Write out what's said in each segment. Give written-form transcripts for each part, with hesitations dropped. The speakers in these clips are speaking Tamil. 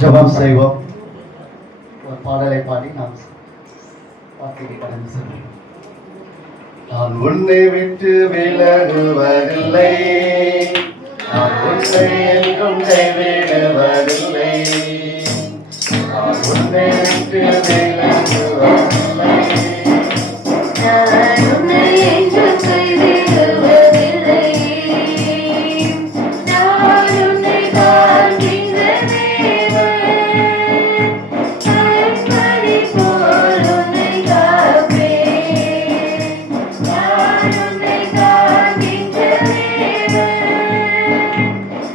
ஜெபம் செய்வோம். ஒரு பாடலை பாடி நாம் வார்த்தைக்கு கடந்து செல்வோம். நான் உன்னை விட்டு விலகுவதில்லை, நான் உன்னை என்றும் கைவிடுவதில்லை, நான் உன்னை விட்டு விலகுவதில்லை, நான் உன்னை என்றும் கைவிடுவதில்லை, நான் உன்னை காண்கின்ற தேவன், கண்மணி போல் உன்னை காப்பேன், நான் உன்னை காண்கின்ற தேவன்,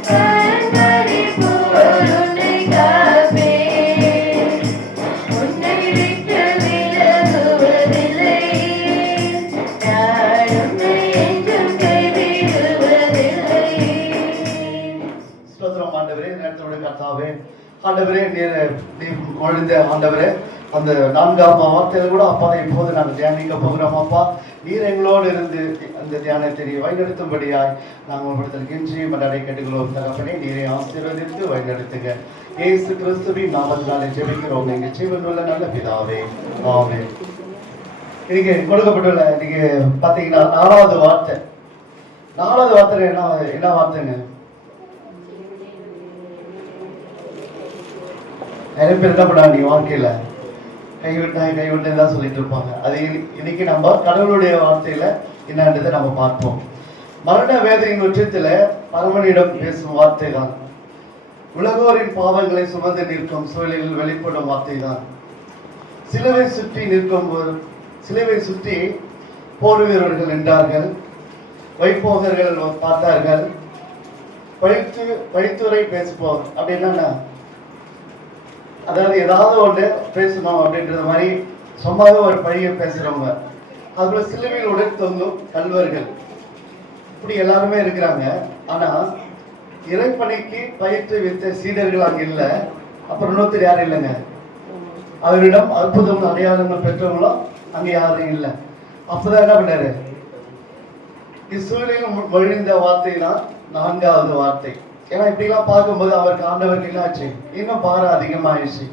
கண்மணி போல் உன்னை காப்பேன், உன்னை விட்டு விலகுவதில்லை, நான் உன்னை என்றும் கைவிடுவதில்லை. ஸ்தோத்திரம் ஆண்டவரே. நேரத்தோட கர்த்தாவே, ஆண்டவரே நீர் குழந்தை ஆண்டவரே, அந்த 4ஆம் வார்த்தையில கூட அப்பா இப்போது நாங்கள் தியானிக்க போகிறோம். அப்பா நீர் எங்களோடு இருந்து அந்த தியானத்தை வழிநடத்தும்படியாய் நாங்கள் உங்களிடத்தில் கெஞ்சி மன்றாடி கேட்டுக்கிறோம். தகப்பனே நீரை ஆசீர்வதித்து வழிநடத்துங்க. இயேசு கிறிஸ்துவின் நாமத்தினாலே ஜெபிக்கிறோம் எங்கள் ஜீவனுள்ள நல்ல பிதாவே, ஆமென். இன்னைக்கு கொடுக்கப்பட்டுள்ள நீங்க பாத்தீங்கன்னா 4வது வார்த்தை என்ன வார்த்தைங்க? நிறைய பேர் என்ன பண்ணாங்க நீ வாழ்க்கையில கைவிட்டேன் தான் சொல்லிட்டு இருப்பாங்க. அது இன்னைக்கு நம்ம கடவுளுடைய வார்த்தையில என்னன்றதை நம்ம பார்ப்போம். மரண வேதனையின் உச்சத்துல பரமனிடம் பேசும் வார்த்தை தான். உலகோரின் பாவங்களை சுமந்து நிற்கும் சூழலில் வெளிப்படும் வார்த்தை தான். சிலுவை சுற்றி போர் வீரர்கள் நின்றார்கள், வைப்போகர்கள் பார்த்தார்கள், பழித்துரை பேசுவோம் அப்படின்னா, அதாவது ஏதாவது ஒன்று பேசணும் அப்படின்றது மாதிரி சும்மாவே ஒரு பழியை பேசுறவங்க, அதுபோல சிலுவையில் உடல் தொங்கும் கல்வர்கள், இப்படி எல்லாருமே இருக்கிறாங்க. ஆனா இறைப்பணிக்கு பயிற்று வித்த சீடர்கள் அங்க இல்லை. அப்புறம் இன்னொருத்தர் யாரும் இல்லைங்க, அவரிடம் அற்புதம் அடையாளங்கள் பெற்றவங்களும் அங்க யாரும் இல்லை. அப்பதான் என்ன பண்ணாரு? இஸ்ரவேலில் மொழிந்த வார்த்தை தான் 4வது வார்த்தை. ஏன்னா இப்படிலாம் பார்க்கும்போது அவருக்கு ஆண்டவருக்கு என்ன ஆச்சு? இன்னும் பாரம் அதிகமாயிடுச்சு.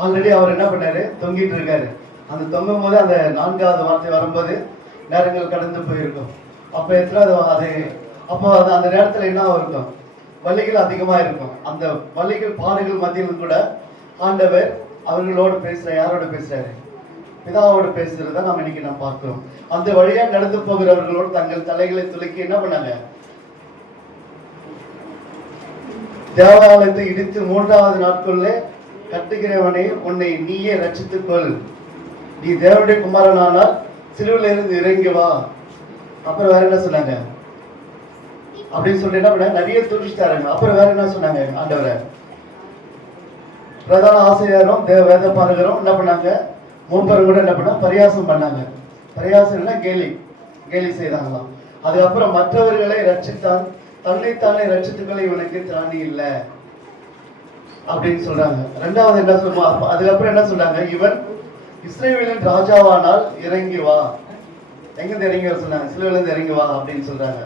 ஆல்ரெடி அவர் என்ன பண்ணாரு? தொங்கிட்டு இருக்காரு. அந்த தொங்கும் போது அந்த 4வது வார்த்தை வரும்போது நேரங்கள் கடந்து போயிருக்கும். அப்ப அப்போ அந்த நேரத்துல என்ன இருக்கும்? வலிகள் அதிகமா இருக்கும். அந்த வலிகள் பாடுகள் மத்தியிலும் கூட ஆண்டவர் அவர்களோடு யாரோட பேசுறாரு? பிதாவோடு பேசுறத நம்ம இன்னைக்கு பார்க்கிறோம். அந்த வழியா நடந்து போகிறவர்களோடு தங்கள் தலைகளை துலுக்கி என்ன பண்ணாங்க? தேவாலயத்தை இடித்து 3வது நாட்குள்ளே கட்டுகிறவனே உன்னை நீயே ரட்சித்துக் கொள், நீ தேவனுடைய குமாரனானால் சிலுவையில இருந்து இறங்கி வா. அப்புறம் வேற என்ன சொன்னாங்க அப்படின்னு சொல்லி என்ன பண்ண? நிறைய துரிச்சிட்டாருங்க. அப்புறம் வேற என்ன சொன்னாங்க? ஆண்டவரை பிரதான ஆசிரியரும் வேத பாரகரும் என்ன பண்ணாங்க? மூப்பரும் கூட என்ன பண்ண? பரியாசம் பண்ணாங்க. பரியாசம் கேலி செய்தாங்களாம். அதுக்கப்புறம் மற்றவர்களை ரட்சித்தான், தன்னைத்தானே ரட்சித்துக்களை இவனுக்கு திராணி இல்லை அப்படின்னு சொல்றாங்க. 2வது என்ன சொல்லுவோம்? அதுக்கப்புறம் என்ன சொல்றாங்க? இவன் இஸ்ரவேலின் ராஜாவானால் இறங்கி வா. எங்கிருந்து இறங்கி வர சொன்னாங்க? சிலுவையில இருந்து இறங்கி வா அப்படின்னு சொல்றாங்க.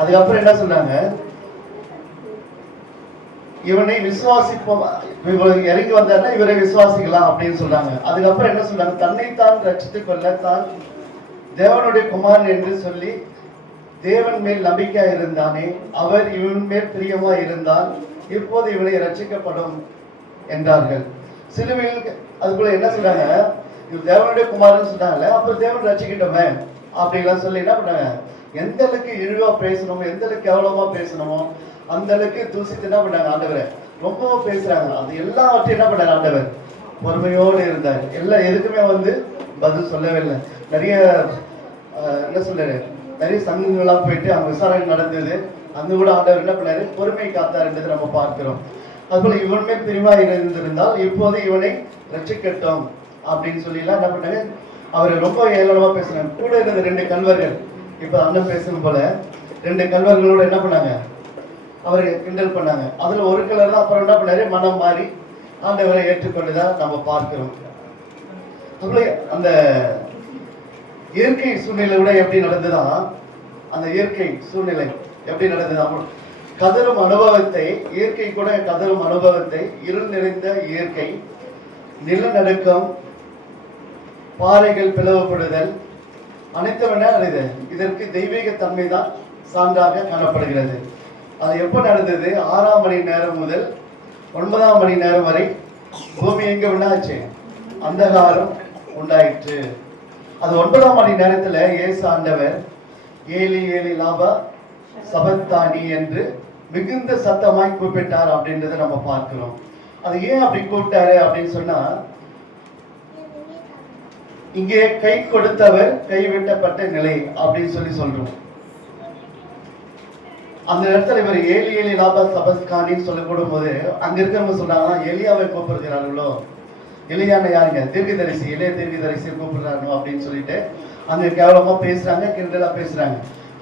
அதுக்கப்புறம் என்ன சொன்னாங்க? இவனை விசுவாசிப்போம், இறங்கி வந்தாருன்னா இவரை விசுவாசிக்கலாம் அப்படின்னு சொல்றாங்க. அதுக்கப்புறம் என்ன சொல்றாங்க? தன்னைத்தான் ரட்சித்துக் கொள்ள தான் தேவனுடைய குமாரன் என்று சொல்லி தேவன் மேல் நம்பிக்கை இருந்தானே, அவர் இவன் மேல் பிரியமா இருந்தால் இப்போது இவனை ரட்சிக்கப்படும் என்றார்கள். சிலுவையில் அதுக்குள்ள என்ன சொல்றாங்க? தேவனுடைய குமாரன் சொன்னாங்கல்ல, அப்புறம் தேவன் ரட்சிக்கிட்டோமே அப்படிலாம் சொல்லி என்ன பண்ணாங்க? எந்த அளவுக்கு இழிவா பேசணுமோ, எந்த அளவுக்கு கேவலமா பேசணுமோ அந்த அளவுக்கு தூசித்து என்ன பண்ணாங்க? ஆண்டவரை ரொம்ப பேசுறாங்க. அது எல்லாவற்றையும் என்ன பண்ணாரு? ஆண்டவர் பொறுமையோடு இருந்தார். எதுக்குமே பதில் சொல்லவே இல்லை. நிறைய என்ன சொல்றாரு? நிறைய சங்கங்கள்லாம் போயிட்டு அங்க விசாரணை நடந்தது. அங்க கூட ஆண்டவர் என்ன பண்ணாரு? பொறுமை காத்தாருன்றது நம்ம பார்க்கிறோம். அதுபோல இவனுமே பிரிவா இருந்திருந்தால் இப்போது இவனை ரட்சிக்கட்டும் அப்படின்னு சொல்லி எல்லாம் என்ன பண்ணாங்க? அவர் ரொம்ப ஏளனமா பேசுறாங்க. கூட இருந்த 2 கல்வர்கள், இப்ப அண்ணன் பேசணும் போல 2 கல்வர்களோட என்ன பண்ணாங்க? அவரை கிண்டல் பண்ணாங்க. அதுல ஒரு கலர் தான் அப்புறம் என்ன பண்ணாரு? மனம் மாறி ஆண்டவரை ஏற்றுக்கொண்டுதான் நம்ம பார்க்கிறோம். அதுபோல அந்த இயற்கை சூழ்நிலை கூட எப்படி நடந்துதான்? அந்த இயற்கை சூழ்நிலை எப்படி நடந்தது? கதரும் அனுபவத்தை, இயற்கை கூட கதரும் அனுபவத்தை, இருள் நிறைந்த இயற்கை, நிலநடுக்கம், பாறைகள் பிளவுபடுதல், அனைத்தும் என்ன இது? இதற்கு தெய்வீக தன்மை தான் சான்றாக காணப்படுகிறது. அது எப்போ நடந்தது? 6ஆம் மணி நேரம் முதல் 9ஆம் மணி நேரம் வரை பூமி எங்க விழாச்சு? அந்தகாரம் உண்டாயிற்று. அது 9ஆம் மணி நேரத்துல இயேசு ஆண்டவர் ஏலி ஏலி லாபா சபத்தானி என்று மிகுந்த சத்தமாய் கூப்பிட்டார் அப்படின்றத நம்ம பார்க்கிறோம். அது ஏன் அப்படி கூப்பிட்டாரு அப்படின்னு சொன்னா, இங்கே கை கொடுத்தவர் கைவிட்டப்பட்ட நிலை அப்படின்னு சொல்றோம். அந்த இடத்துல இவர் ஏலி ஏலி லாபா சபஸ்கானின்னு சொல்லக்கூடும் போது அங்க இருக்கிறவங்க சொன்னாங்கன்னா எலியாவை கூப்பிடுகிறார்களோ, எலியான யாருங்க? தீர்க்கதரிசி, இளைய தீர்க்கதரிசி கூப்பிடுறாங்க அப்படின்னு சொல்லிட்டு அங்க கேவலமா பேசுறாங்க, கிண்டலா பேசுறாங்க.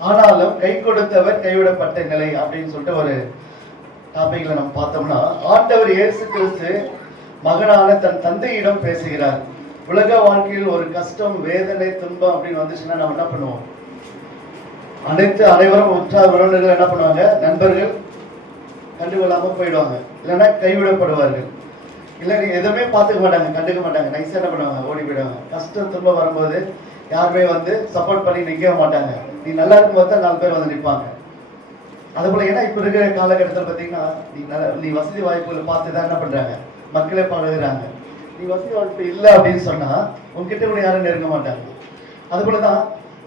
ஆனாலும் கை கொடுத்தவர் கைவிடப்பட்ட நிலை அப்படின்னு சொல்லிட்டு ஒரு டாபிக்ல நம்ம பார்த்தோம்னா, ஆண்டவர் இயேசு கிறிஸ்து மகனான தன் தந்தையிடம் பேசுகிறார். உலக வாழ்க்கையில் ஒரு கஷ்டம், வேதனை, துன்பம் அப்படின்னு வந்துச்சுன்னா நம்ம என்ன பண்ணுவோம்? அனைவரும் உற்றார் உறவினர்கள் என்ன பண்ணுவாங்க? நண்பர்கள் கண்டுகொள்ளாம போயிடுவாங்க, இல்லைன்னா கைவிடப்படுவார்கள், இல்லை எதுவுமே பார்த்துக்க மாட்டாங்க, கண்டுக்க மாட்டாங்க, நைஸா என்ன பண்ணுவாங்க? ஓடி போயிடுவாங்க. கஷ்டம் துன்பம் வரும்போது யாருமே வந்து சப்போர்ட் பண்ணி நிற்க மாட்டாங்க. நீ நல்லா இருக்கும்போது தான் 4 பேர் வந்து நிற்பாங்க. அது போல ஏன்னா இப்ப இருக்கிற காலகட்டத்தில் பார்த்தீங்கன்னா நீ வசதி வாய்ப்புகளை பார்த்து தான் என்ன பண்றாங்க? மக்களே பழகுறாங்க. நீ வசதி வாய்ப்பு இல்லை அப்படின்னு சொன்னா உங்ககிட்ட கூட யாரும் நெருங்க மாட்டாங்க. அது போலதான்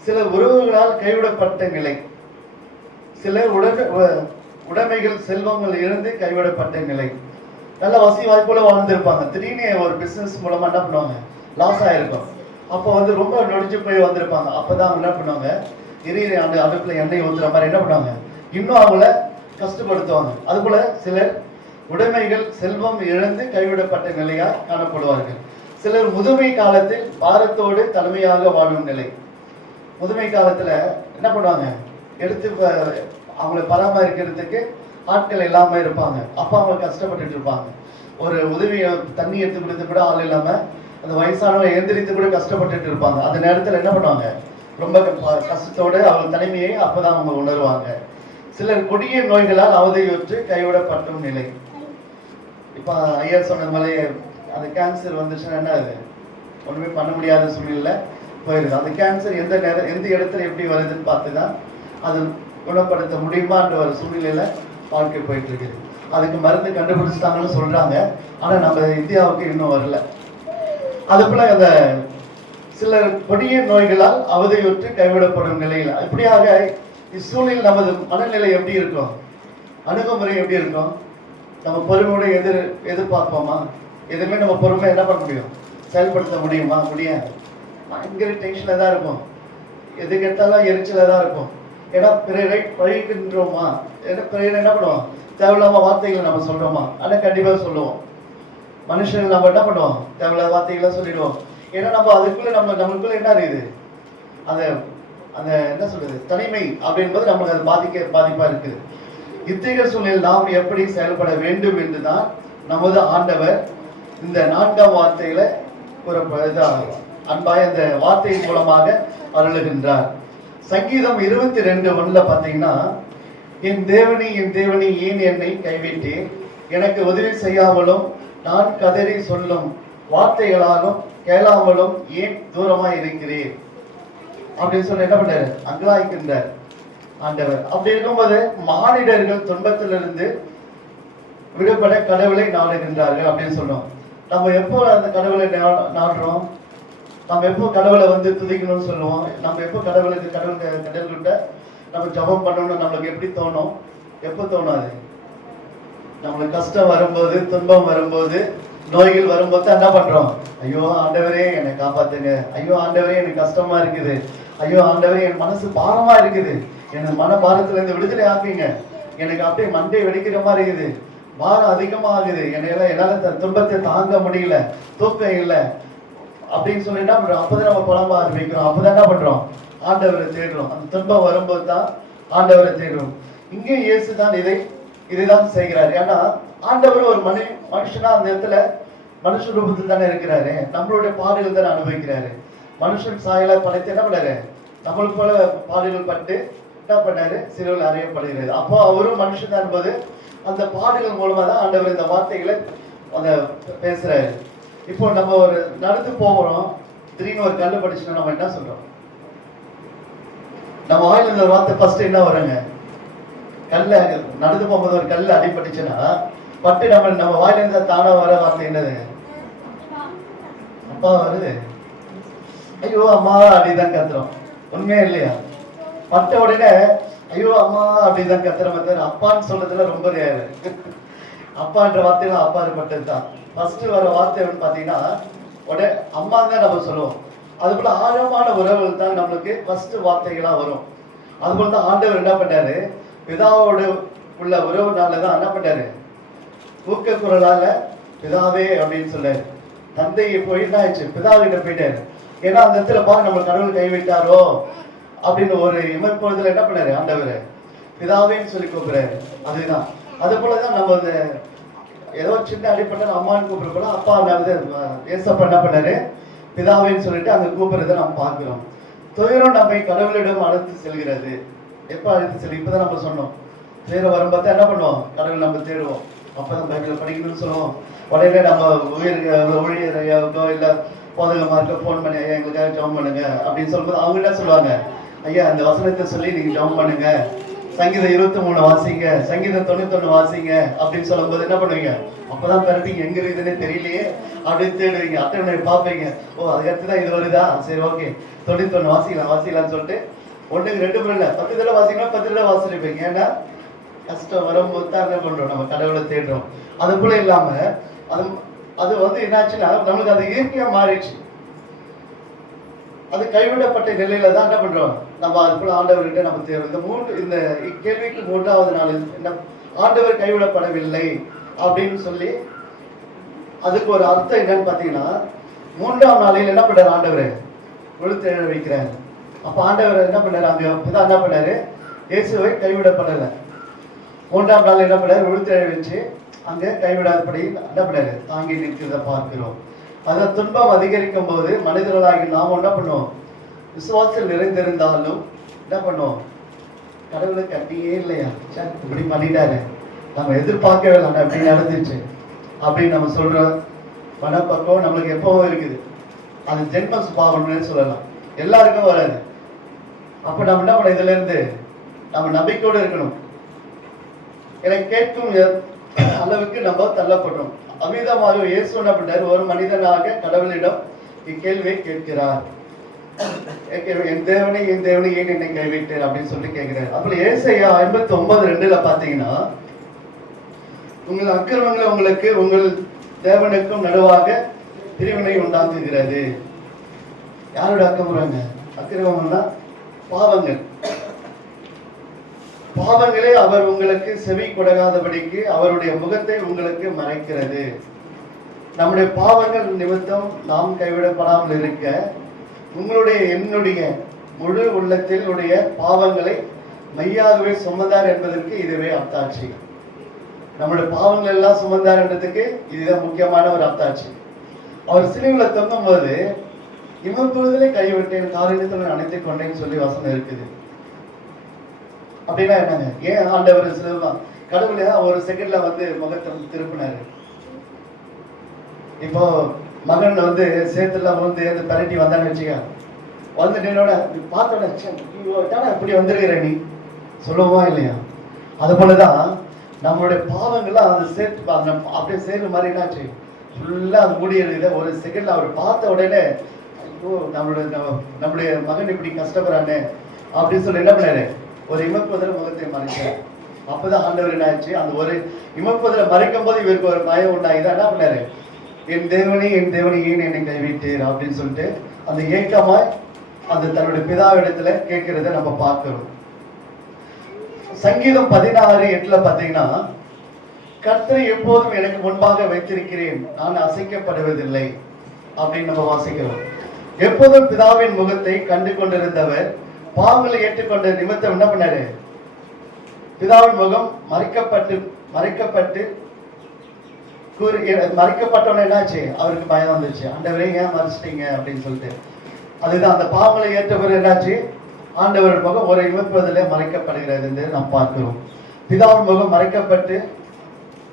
சில உறவுகளால் கைவிடப்பட்ட நிலை, சிலர் உடைமைகள் செல்வங்கள் இருந்து கைவிடப்பட்ட நிலை. நல்ல வசதி வாய்ப்புல வாழ்ந்துருப்பாங்க, திடீர்னு ஒரு பிசினஸ் மூலமா என்ன பண்ணுவாங்க? லாஸ் ஆயிருக்கும். அப்போ வந்து ரொம்ப நொடிஞ்சு போய் வந்திருப்பாங்க. அப்பதான் என்ன பண்ணுவாங்க? அந்த அடுப்புல எண்ணெய் ஊத்துற மாதிரி என்ன பண்ணுவாங்க? இன்னும் அவங்கள கஷ்டப்படுத்துவாங்க. அது போல சிலர் உடைமைகள் செல்வம் இழந்து கைவிடப்பட்ட நிலையா காணப்படுவார்கள். சிலர் முதுமை காலத்தில் பாரத்தோடு தலைமையாக வாழும் நிலை. முதுமை காலத்துல என்ன பண்ணுவாங்க? எடுத்து அவங்களை பராமரிக்கிறதுக்கு ஆட்கள் இல்லாம இருப்பாங்க. அப்ப அவங்க கஷ்டப்பட்டுட்டு இருப்பாங்க. ஒரு உதவியை தண்ணி எடுத்து கொடுத்து கூட ஆள் இல்லாம அந்த வயசானவங்க எந்திரித்து கூட கஷ்டப்பட்டுட்டு இருப்பாங்க. அந்த நேரத்துல என்ன பண்ணுவாங்க? ரொம்ப கஷ்டத்தோட அவங்க தனிமையை அப்பதான் அவங்க உணர்வாங்க. சிலர் கொடிய நோய்களால் அவதியுற்று கைவிடப்பட்டும் நிலை. இப்ப ஐயா சொன்ன மாதிரி அந்த கேன்சர் வந்துச்சுன்னா என்ன? அது ஒண்ணுமே பண்ண முடியாத சூழ்நிலை போயிருது. அந்த கேன்சர் எந்த இடத்துல எப்படி வருதுன்னு பார்த்துதான் அது குணப்படுத்த முடியுமான்ற ஒரு சூழ்நிலையில வாழ்க்கை போயிட்டு இருக்குது. அதுக்கு மருந்து கண்டுபிடிச்சிட்டாங்கன்னு சொல்றாங்க. ஆனா நம்ம இந்தியாவுக்கு இன்னும் வரல. அது போல அந்த சிலர் கொடிய நோய்களால் அவதியுற்று கைவிடப்படும் நிலையில் இப்படியாக இச்சூழலில் நமது மனநிலை எப்படி இருக்கும்? அணுகுமுறை எப்படி இருக்கும்? நம்ம பொறுமையோட எதிர்பார்ப்போமா? எதுவுமே நம்ம பொறுமை என்ன பண்ண முடியும்? செயல்படுத்த முடியுமா? முடியாது. பயங்கர டென்ஷன்ல தான் இருக்கும். எது கேட்டாலும் எரிச்சல தான் இருக்கும். ஏன்னா பிறரை பழிக்கின்றோமா? ஏன்னா பிறரை என்ன பண்ணுவோம்? தேவையில்லாம வார்த்தைகளை நம்ம சொல்றோமா? ஆனா கண்டிப்பா சொல்லுவோம். மனுஷன் நம்ம என்ன பண்ணுவோம்? தேவையில்லாத வார்த்தைகளை சொல்லிடுவோம். ஏன்னா நம்ம அதுக்குள்ள நம்மளுக்குள்ள என்ன இருக்குது? அந்த அந்த என்ன சொல்றது? தனிமை அப்படின்றது நம்மளுக்கு அது பாதிப்பா இருக்குது. இத்தகைய சூழ்நிலையில் நாம் எப்படி செயல்பட வேண்டும் என்றுதான் நமது ஆண்டவர் இந்த 4ஆம் வார்த்தையில ஒரு அன்பாய் அந்த வார்த்தையின் மூலமாக அருளுகின்றார். சங்கீதம் 22:1 பார்த்தீங்கன்னா, என் தேவனி ஏன் என்னை கைவிட்டேன்? எனக்கு உதவி செய்யாமலும் நான் கதறி சொல்லும் வார்த்தைகளாலும் கேளாமலும் ஏன் தூரமா இருக்கிறேன் அப்படின்னு சொல்லி என்ன பண்றாரு? அங்கலாய்க்கின்றார் ஆண்டவர். அப்படி இருக்கும்போது மானிடர்கள் துன்பத்திலிருந்து விடுபட கடவுளை நாடுகின்றார்கள் அப்படின்னு சொல்றோம். நம்ம எப்போ அந்த கடவுளை நாடுறோம்? நம்ம எப்போ கடவுளை வந்து துதிக்கணும்னு சொல்லுவோம்? நம்ம எப்போ கடவுள்கிட்ட நம்ம ஜபம் பண்ணணும்னு நம்மளுக்கு எப்படி தோணும்? எப்போ தோணாது? நம்மளுக்கு கஷ்டம் வரும்போது, துன்பம் வரும்போது, நோய்கள் வரும்போது என்ன பண்றோம்? ஐயோ ஆண்டவரே என்னை காப்பாத்துங்க, ஐயோ ஆண்டவரே எனக்கு கஷ்டமா இருக்குது, ஐயோ ஆண்டவரே என் மனசு பாரமா இருக்குது, எனக்கு மன பாரத்துல இருந்து விடுதலை ஆக்குங்க, எனக்கு அப்படியே மண்டை வெடிக்கிற மாதிரி இருக்குது, பாரம் அதிகமா ஆகுது, என்னால துன்பத்தை தாங்க முடியல, தூக்கம் இல்லை அப்படின்னு சொல்லி என்ன பண்றோம்? அப்பதான் நம்ம புலம்ப ஆரம்பிக்கிறோம். அப்பதான் என்ன பண்றோம்? ஆண்டவரை தேடுறோம். அந்த துன்பம் வரும்போது தான் ஆண்டவரை தேடுறோம். இங்கே இயேசு தான் இதைதான் செய்கிறார். ஏன்னா ஆண்டவர் ஒரு மனுஷனா அந்த இடத்துல மனுஷ ரூபத்தில் தானே இருக்கிறாரு. நம்மளுடைய பாடுகள் தானே அனுபவிக்கிறாரு. மனுஷன் சாயலா படைத்து என்ன பண்ணாரு? நம்மளுக்கு போல பாடுகள் பட்டு என்ன பண்ணாரு, சிலுவையில் அறையப்படுகிறது. அப்போ அவரும் மனுஷன் தான் என்பது அந்த பாடுகள் மூலமா தான் ஆண்டவர் இந்த வார்த்தைகளை அந்த பேசுறாரு. இப்போ நம்ம ஒரு நடந்து போகிறோம், திடீர்னு ஒரு கல்லு படிச்சுன்னா நம்ம என்ன சொல்றோம்? நம்ம வாயில இருந்த ஒரு வார்த்தை ஃபர்ஸ்ட் என்ன வருங்க? கல்ல நடந்து போகும்போது ஒரு கல் அடிபட்டுச்சுன்னா பட்டு நம்ம வாயில இருந்த தானா வர வார்த்தை என்னது? அப்பா வருது, ஐயோ அம்மா அப்படிதான் கத்துறோம். உண்மையா இல்லையா? பட்ட உடனே ஐயோ அம்மா அப்படிதான் கத்துறோம். தவிர அப்பான்னு சொல்றதுல ரொம்ப ரேரு. அப்பான்ற வார்த்தையில அப்பா பட்டது தான் ஃபர்ஸ்ட் வர வார்த்தை பாத்தீங்கன்னா உடனே அம்மா தான் நம்ம சொல்லுவோம். அது போல ஆழமான உறவுகள் தான் நம்மளுக்கு ஃபர்ஸ்ட் வார்த்தைகளா வரும். அது போல தான் ஆண்டவர் என்ன பண்ணாரு, பிதாவோடு உள்ள உறவுனாலதான் என்ன பண்ணாரு, ஊக்க குரலால பிதாவே அப்படின்னு சொன்னாரு. தந்தையை போய் என்ன ஆயிடுச்சு, பிதாவிட்ட போயிட்டாரு. ஏன்னா அந்த இடத்துல பாரு நம்ம கடவுள் கைவிட்டாரோ அப்படின்னு ஒரு இமைப்பொழுதுல என்ன பண்ணாரு ஆண்டவர், பிதாவேன்னு சொல்லி கூப்பிடுறாரு. அதுதான் அது போலதான் நம்ம அந்த ஏதோ சின்ன அடிப்பட்ட அம்மான்னு கூப்பிடுறப்ப அப்பா ஏசப்பா என்ன பண்ணாரு, பிதாவேன்னு சொல்லிட்டு அங்க கூப்பிடுறத நம்ம பார்க்கிறோம். துயரம் நம்மை கடவுளிடம் அழைத்து செல்கிறது. எப்ப அழைத்து செல்லும்? இப்பதான் நம்ம சொன்னோம், துயரம் வரும்போது என்ன பண்ணுவோம், கடவுள் நம்ம தேடுவோம். அப்பதான் பைபிள் படிக்கணும்னு சொல்லுவோம். உடனே நம்ம ஊழியரையாவுக்கோ இல்ல போதகமார்க்கோ போன் பண்ணி ஐயா எங்களுக்காக ஜெபம் பண்ணுங்க அப்படின்னு சொல்லும்போது அவங்க என்ன சொல்லுவாங்க, ஐயா அந்த வசனத்தை சொல்லி நீங்க ஜெபம் பண்ணுங்க, சங்கீதம் 23 வாசிங்க, சங்கீதம் 91 வாசிங்க அப்படின்னு சொல்லும்போது என்ன பண்ணுவீங்க, அப்பதான் பிறப்பீங்க, எங்க இருக்குதுன்னே தெரியலையே அப்படின்னு தேடுவீங்க. அட்டவணை பார்ப்பீங்க, ஓ அதுக்கடுத்து தான் இது வருதா, சரி ஓகே 91 வாசிக்கலாம்னு சொல்லிட்டு 1க்கு 2 முறை இல்லை 10 தடவை வாசிக்கலாம், 10 தடவை வாசிப்பீங்க. ஏன்னா கஷ்டம் வரும்போது தான் என்ன பண்றோம், நம்ம கடவுளை தேடுறோம். அது போல இல்லாம அது என்னாச்சுன்னா நம்மளுக்கு அது இயற்கையா மாறிடுச்சு. அது கைவிடப்பட்ட நிலையில தான் என்ன பண்றோம், நம்ம அது போல ஆண்டவர்கிட்ட நம்ம தேவை. இந்த கேள்விக்கு 3வது நாள் என்ன, ஆண்டவர் கைவிடப்படவில்லை அப்படின்னு சொல்லி அதுக்கு ஒரு அர்த்தம் என்னன்னு பாத்தீங்கன்னா, 3ஆம் நாளில் என்ன பண்றாரு ஆண்டவர், விழுத்தெழ வைக்கிறாரு. அப்ப ஆண்டவர் என்ன பண்ணாரு, அங்க என்ன பண்ணாரு, இயேசுவை கைவிடப்படல. 3ஆம் நாள் என்ன பண்ணாரு, விழுத்தெழ வச்சு அங்க கைவிடாதபடி என்ன பண்ணாரு, தாங்கி நிற்கிறத பார்க்கிறோம். அந்த துன்பம் அதிகரிக்கும் போது மனிதர்களாகி நாம் என்ன பண்ணுவோம், விசுவாசத்தில் நிறைந்திருந்தாலும் என்ன பண்ணுவோம், கடவுளுக்கு அட்டியே இல்லையா, இப்படி பண்ணிட்டாரு, நம்ம எதிர்பார்க்கவே இல்லை, அப்படி நடந்துச்சு அப்படின்னு நம்ம சொல்ற மனப்பக்கம் நம்மளுக்கு எப்பவும் இருக்குது. அது ஜென்ம சுபாவம்னு சொல்லலாம், எல்லாருக்கும் வராது. அப்ப நம்ம என்ன பண்ண, இதுல இருந்து நம்ம நம்பிக்கையோடு இருக்கணும். எனக்கு கேட்கும் அளவுக்கு நம்ம தள்ளப்படுறோம். அமிதமாக இயேசு என்ன பண்ணார், ஒரு மனிதனாக கடவுளிடம் இக்கேள்வியை கேட்கிறார். என் தேவனை ஏன் என்னை கைவிட்டேன் அப்படின்னு சொல்லி கேட்கிறார். அப்புறம் ஏசாயா 59:2 பாத்தீங்கன்னா, உங்கள் அக்கிரமங்களை உங்களுக்கு உங்கள் தேவனுக்கும் நடுவாக பிரிவினை உண்டாக்குகிறது. யாரோட அக்கிரமங்க, அக்கிரமம்னா பாவங்கள். பாவங்களே அவர் உங்களுக்கு செவி கொடாதபடிக்கு அவருடைய முகத்தை உங்களுக்கு மறைக்கிறது. நம்முடைய பாவங்கள் நிமித்தம் நாம் கைவிடப்படாமல் இருக்க என்னுடைய முழு உள்ளத்தில் உடைய பாவங்களை மையாகவே சுமந்தார் என்பதற்கு இதுவே அத்தாட்சி. நம்முடைய பாவங்கள் எல்லாம் சுமந்தார் என்றதுக்கு இதுதான் முக்கியமான ஒரு அத்தாட்சி. அவர் சிலுவையில் தொங்கும் போது இமப்பொழுதிலே கைவிட்டேன், காரியத்தில் அணைத்துக் கொண்டேன்னு சொல்லி வசனம் இருக்குது. அப்படின்னா என்னங்க, ஏன் ஆண்டவர் சிலுவை கடவுளை ஒரு செகண்ட்ல முகத்தை திருப்பினாரு. இப்போ மகன் சேத்துல அந்த பரட்டி வந்தான்னு வச்சுக்க, என்னோட பார்த்தோட இப்படி வந்திருக்கிற நீ சொல்லுவா இல்லையா? அது போலதான் நம்மளுடைய பாவங்கள்லாம் அது சேர்த்து அப்படியே சேர்ற மாதிரி என்னாச்சு, ஃபுல்லா அது மூடி இருக்குது. ஒரு செகண்ட்ல அவர் பார்த்த உடனே ஐயோ நம்மளுடைய மகன் இப்படி கஷ்டப்படுறானே அப்படின்னு சொல்லி என்ன பண்ணாரு, ஒரு இமப்பதில் முகத்தை மறைச்சார். அப்பதான் ஆண்டவர் என்ன ஆச்சு, அந்த ஒரு இமப்பதில் மறைக்கும் போது இவருக்கு ஒரு பயம் உண்டாகிதான் என்ன பண்ணாரு, என் தேவனே ஏன் என்னை கைவிட்டீர் அப்படின்னு சொல்லிட்டு அந்த ஏக்கமாய் அந்த தன்னுடைய பிதாவிடத்துல கேட்கிறத நம்ம பார்க்கிறோம். சங்கீதம் 16:8 பாத்தீங்கன்னா, கர்த்தரை எப்போதும் எனக்கு முன்பாக வைத்திருக்கிறேன், நான் அசைக்கப்படுவதில்லை அப்படின்னு நம்ம வாசிக்கிறோம். எப்போதும் பிதாவின் முகத்தை கண்டு கொண்டிருந்தவர் பாவங்களை ஏற்றுக்கொண்ட நிமித்தம் என்ன பண்ணாரு, பிதாவின் முகம் மறைக்கப்பட்டவன என்னாச்சு, அவருக்கு பயம் வந்துச்சு. ஆண்டவரே ஏன் மறைச்சிட்டீங்க அப்படின்னு சொல்லிட்டு. அதுதான் அந்த பாவங்களை ஏற்றவர் என்னாச்சு, ஆண்டவர் முகம் ஒரு இமைப்பதிலே மறைக்கப்படுகிறது என்று நாம் பார்க்கிறோம். பிதாவின் முகம் மறைக்கப்பட்டு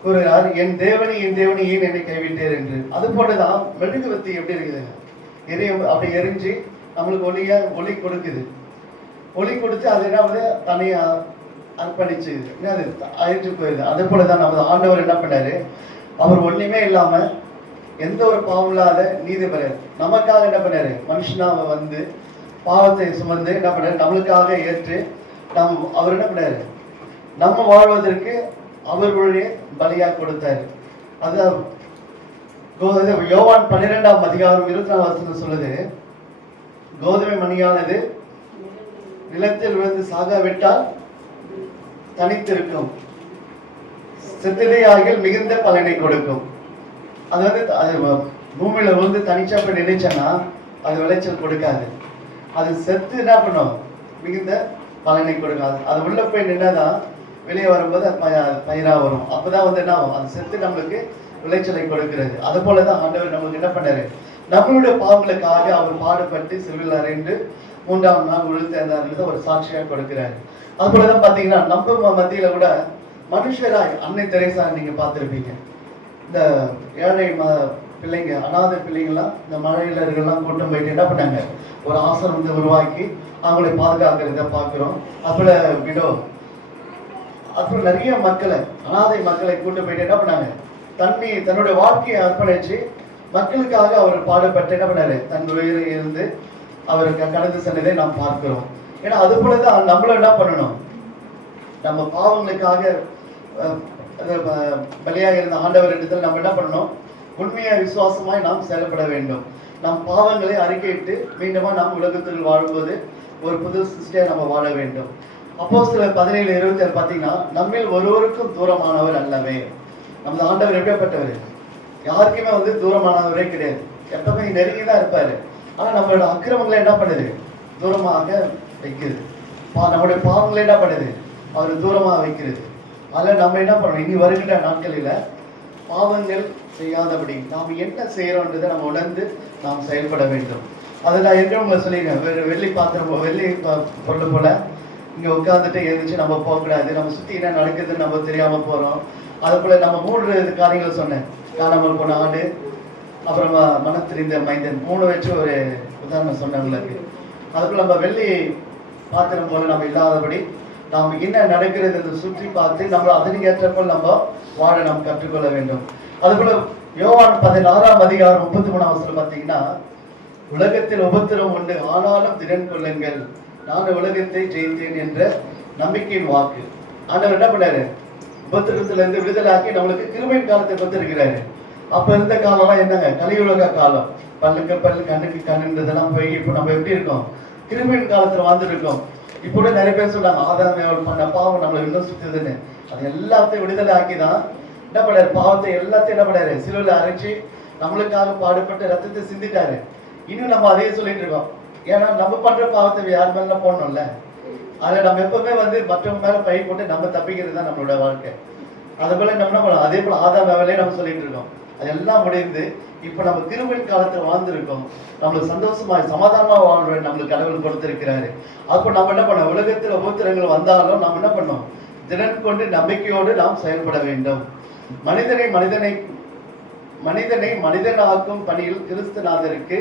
கூறுகிறார், என் தேவனி ஏன் என்னை கைவிட்டீர் என்று. அது போலதான் மெழுகுவத்தி எப்படி இருக்குதுங்க, அப்படி எரிஞ்சு நம்மளுக்கு ஒளி கொடுக்குது. ஒளி கொடுத்து அது என்ன தனியா அர்ப்பணிச்சு அது அழிஞ்சு போயிருது. அதே போலதான் நமது ஆண்டவர் என்ன பண்ணாரு, அவர் ஒண்ணுமே இல்லாம எந்த ஒரு பாவம் இல்லாத நீதிபதியர் நமக்காக என்ன பண்ணாரு, மனுஷனாவை வந்து பாவத்தை சுமந்து என்ன பண்ணாரு, நம்மளுக்காக ஏற்று அவர் என்ன பண்ணாரு, நம்ம வாழ்வதற்கு அவர்களுடைய பலியா கொடுத்தாரு. அதுதான் யோவான் 12ஆம் அதிகாரம் 24 சொல்லுது, கோதுமை மணியானது நிலத்தில் விழுந்து சாகாவிட்டால் தனித்திருக்கும், செத்திலேயாகில் மிகுந்த பலனை கொடுக்கும். அது அது பூமியில விழுந்து தனிச்சா போய் நினைச்சேன்னா அது விளைச்சல் கொடுக்காது. அது செத்து என்ன பண்ணும், மிகுந்த பலனை கொடுக்காது. அது உள்ள போய் நின்னாதான் வெளியே வரும்போது பயிரா வரும். அப்பதான் என்ன ஆகும், அது செத்து நம்மளுக்கு விளைச்சலை கொடுக்கிறது. அது போலதான் ஆண்டவர் நம்மளுக்கு என்ன பண்ணாரு, நம்மளுடைய பாவங்களுக்காக அவர் பாடுபட்டு சிலுவையில் அறைந்து 3ஆம் நாள் உயிர்த்தெழுந்தார் ஒரு சாட்சியா கொடுக்கிறாரு. அது போலதான் பாத்தீங்கன்னா நம்ம மத்தியில கூட மனுஷராய் அன்னை தெரேசா நீங்க பார்த்திருப்பீங்க. இந்த ஏழை பிள்ளைங்க, அநாதை பிள்ளைங்களாம் இந்த மழையிலர்கள்லாம் கூட்டம் போயிட்டு என்ன பண்ணாங்க, ஒரு ஆசிரமத்தை உருவாக்கி அவங்களை பாதுகாக்கிறத பார்க்கிறோம். அப்பல விடோ அப்புறம் நிறைய மக்களை, அநாதை மக்களை கூட்டு போயிட்டு என்ன பண்ணாங்க, தன்னுடைய வாழ்க்கையை அர்ப்பணிச்சு மக்களுக்காக அவர் பாடுபட்டு என்ன பண்ணாரு, தன் உயிரை இருந்து அவருக்கு கடந்து சென்றதை நாம் பார்க்கிறோம். ஏன்னா அது போலதான் நம்மளும் என்ன பண்ணணும், நம்ம பாவங்களுக்காக பலியாக இருந்த ஆண்டவர் இடத்தில் நம்ம என்ன பண்ணணும், உண்மையா விசுவாசமாய் நாம் செயல்பட வேண்டும். நம் பாவங்களை அறிக்கையிட்டு மீண்டுமா நாம் உலகத்தில் வாழும்போது ஒரு புது சிருஷ்டியா நம்ம வாழ வேண்டும். அப்போஸ்தலர் 17:27 பார்த்தீங்கன்னா, நம்மில் ஒருவருக்கும் தூரமானவர் அல்லவே. நமது ஆண்டவர் எப்படிப்பட்டவர், யாருக்குமே தூரமானவரே கிடையாது, எப்பவுமே நெருங்கிதான் இருப்பாரு. ஆனா நம்மளோட அக்கிரமங்களை என்ன பண்ணுது, தூரமாக வைக்கிறது. நம்முடைய பாவங்களை என்ன பண்ணுது, அவர் தூரமாக வைக்கிறது. அதில் நம்ம என்ன பண்ணணும், இனி வருகின்ற நாட்களில பாவங்கள் செய்யாதபடி நாம் என்ன செய்யறோன்றதை நம்ம உணர்ந்து நாம் செயல்பட வேண்டும். அதை நான் என்ன உங்களை சொல்லிடுறேன், வெள்ளி பாத்திரம் வெள்ளி பொருள் போல இங்க உட்கார்ந்துட்டு எழுந்துச்சு நம்ம போகக்கூடாது. நம்ம சுத்தி என்ன நடக்குதுன்னு நம்ம தெரியாம போறோம். அது போல நம்ம 3 காரியங்கள் சொன்னேன், காணாமல் போன ஆடு, அப்புறமா மனத்திரிந்த மைந்தன், 3 வச்சு ஒரு உதாரணம் சொன்னவங்களுக்கு. அதுக்குள்ள நம்ம வெள்ளி பாத்திரம் போல நம்ம இல்லாதபடி நாம் என்ன நடக்கிறது என்று சுற்றி பார்த்து நம்ம அதற்கு ஏற்றப்போல் நம்ம வாழ நாம் கற்றுக்கொள்ள வேண்டும். அதுபோல யோவான் 16ஆம் அதிகாரம் 33ஆம் வசனம் பார்த்தீங்கன்னா, உலகத்தில் உபத்திரம் உண்டு, ஆனாலும் திடன் கொள்ளுங்கள், நான் உலகத்தை ஜெயித்தேன் என்ற நம்பிக்கையின் வாக்கு. ஆண்டவர் என்ன பண்ணாரு, உபத்திரத்துல இருந்து விடுதலாக்கி நம்மளுக்கு கிருபையின் காலத்தை கொடுத்திருக்கிறாரு. அப்ப இருந்த காலம்லாம் என்னங்க, கலியுலக காலம், பல்லுக்கு பல்லு கண்ணுக்கு கண்ணுன்றதெல்லாம் போய் இப்போ நம்ம எப்படி இருக்கோம், கிருபையின் காலத்துல வாழ்ந்துருக்கோம். இப்போ கூட நிறைய பேர் சொல்றாங்க, ஆதாரம் பண்ண பாவம் நம்மளை இன்னும் சுத்துதுன்னு. அது எல்லாத்தையும் விடுதலை ஆக்கிதான் என்ன பண்ணாரு, பாவத்தை எல்லாத்தையும் என்ன பண்ணாரு, சிலுவையில் அரைச்சி நம்மளுக்காக பாடுபட்டு ரத்தத்தை சிந்திட்டாரு. இன்னும் நம்ம அதே சொல்லிட்டு இருக்கோம். ஏன்னா நம்ம பண்ற பாவத்தை யார் மேல போடணும்ல, அதுல நம்ம எப்பவுமே மற்றவங்க மேல பழி போட்டு நம்ம தப்பிக்கிறது தான் நம்மளோட வாழ்க்கை. அது போல நம்ம என்ன பண்ணலாம், அதே போல ஆதாம் வேலையை நம்ம சொல்லிட்டு இருக்கோம். அதெல்லாம் முடிந்து இப்ப நம்ம கிருபையின் காலத்துல வாழ்ந்திருக்கோம். நம்மளுக்கு சந்தோஷமா சமாதானமா வாழ்ற நம்மளுக்கு கடவுள் கொடுத்திருக்கிறாரு. அப்போ நம்ம என்ன பண்ணோம், உலகத்துல உபத்திரங்கள் வந்தாலும் நம்ம என்ன பண்ணோம், திறன் கொண்டு நம்பிக்கையோடு நாம் செயல்பட வேண்டும். மனிதனை மனிதனாக்கும் பணியில் கிறிஸ்துநாதருக்கு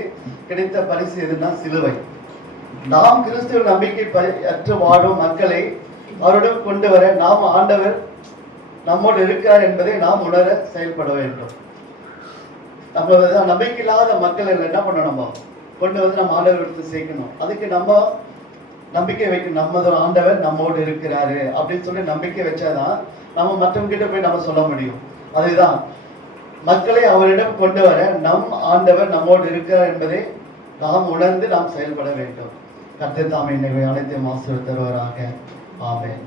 கிடைத்த பரிசு எதுனா சிலுவை. நாம் கிறிஸ்துவ நம்பிக்கை அற்று வாழும் மக்களை அவருடன் கொண்டு வர நாம் ஆண்டவர் நம்மோடு இருக்கிறார் என்பதை நாம் உணர செயல்பட வேண்டும். நம்ம நம்பிக்கை இல்லாத மக்கள் என்ன பண்ணணும், நம்ம கொண்டு நம்ம ஆண்டவர் எடுத்து சேர்க்கணும். அதுக்கு நம்ம நம்பிக்கை வைக்கணும், நமது ஆண்டவர் நம்மோடு இருக்கிறாரு அப்படின்னு சொல்லி நம்பிக்கை வச்சாதான் நம்ம மற்றவங்க கிட்ட போய் நம்ம சொல்ல முடியும். அதுதான் மக்களை அவரிடம் கொண்டு வர நம் ஆண்டவர் நம்மோடு இருக்கிறார் என்பதை நாம் உணர்ந்து நாம் செயல்பட வேண்டும். கர்த்தர் தாமே அனைத்தையும் ஆசீர்வதித்து தருவாராக. ஆமென்.